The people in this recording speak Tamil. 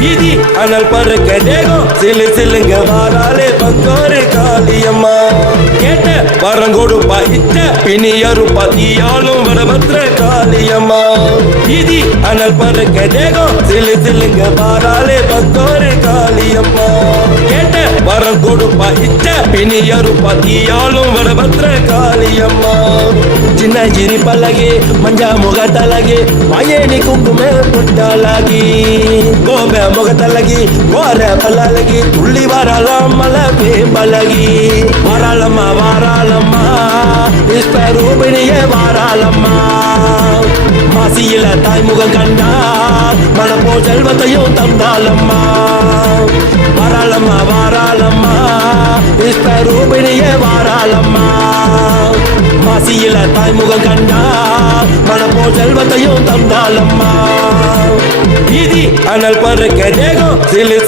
வீதி அனல் பறக்க தேகம் சிலு சிலுங்க வாராலே பங்காரு காளியம்மா கேட்ட வரங்கொடுப்பா இட்ட பிணியரு பதியாலும் வரபத்ர காளியம்மா வீதி அனல் பறக்க தேகம் சிலு சிலுங்க வாராலே பங்காரு காளியம்மா கேட்ட வரங்கொடுப்பா இட்ட பிணியரு பதியாலும் வரபத்ர காளியம்மா சின்ன சிரி பல்லகி மஞ்சா முகத்தலகி மாயேனி குங்கும புட்டலகி கோப முகத்தலகி கோர பல்லகி துள்ளி வரலாம் மலை பேம்பலகி வாராளம்மா வாராளம்மா விஸ்வரூபிணியே வாராளம்மா மாசியில தாய்முகம் கண்டா மனப்போ செல்வத்தையும் தந்தாளம்மா வாராளம்மா வாராளம்மா விஸ்வரூபிணியே வாராளம்மா மாசியில தாய்முகம் கண்டா மனப்போ செல்வத்தையும் தந்தாளம்மா வீதி அனல் பறக்க தேகம் சிலு